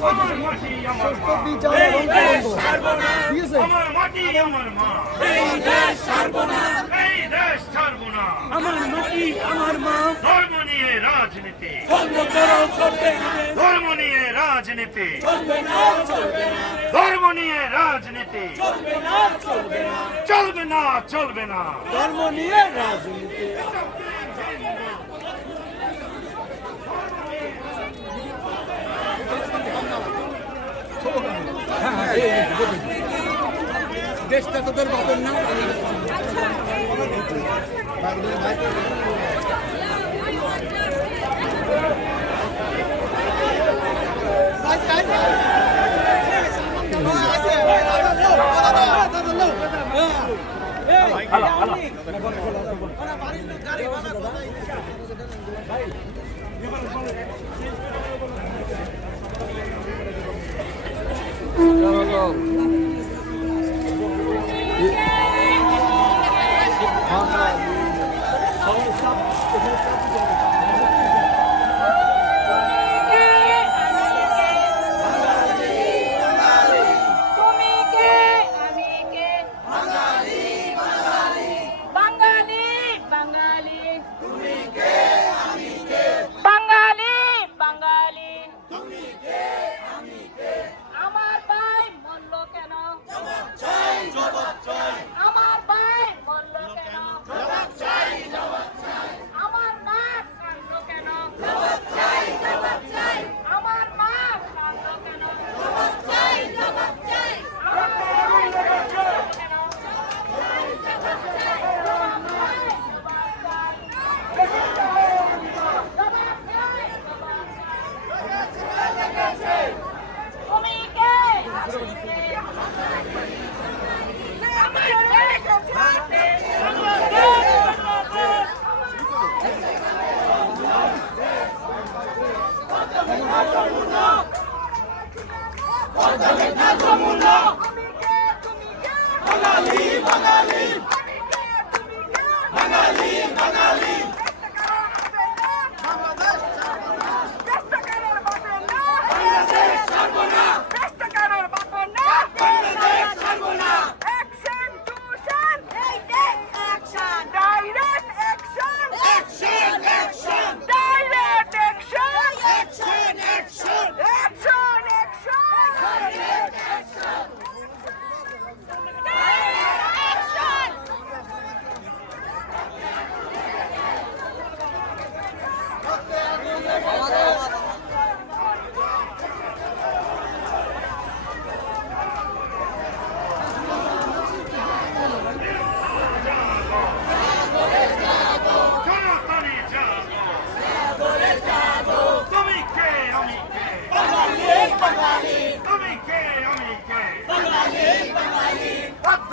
আমার মা বিচার এই এবং তদন্ত ঠিক আছে আমার মাটি আমার মা এই দেশ ছাড়বো না। এই দেশ ছাড়বো না। আমার মাটি আমার মা ধর্ম নিয়ে রাজনীতি। বন্ধ করো ধর্ম নিয়ে রাজনীতি। চলবে না চলবে না। ধর্ম নিয়ে রাজনীতি। চলবে না চলবে না। চলবে না চলবে না ধর্ম নিয়ে রাজনীতি দেশটা তোদের বাপের না তুমি Yeah.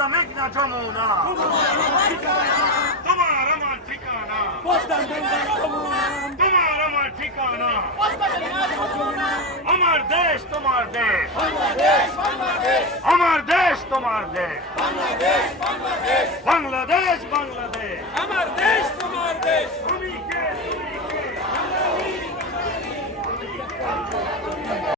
পদ্মা মেঘনা যমুনা তোমার আমার ঠিকানা তোমার আমার ঠিকানা আমার দেশ তোমার দেশ আমার দেশ তোমার দেশ বাংলাদেশ বাংলাদেশ